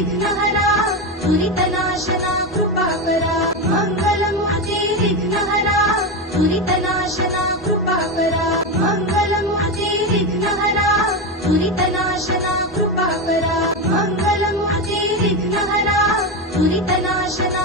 विघ्नहरा दुरितनाशना कृपा करा। मंगलमूर्ती विघ्नहरा दुरितनाशना कृपा करा। मंगलमूर्ती विघ्नहरा दुरितनाशना कृपा करा। मंगलमूर्ती विघ्नहरा दुरितनाशना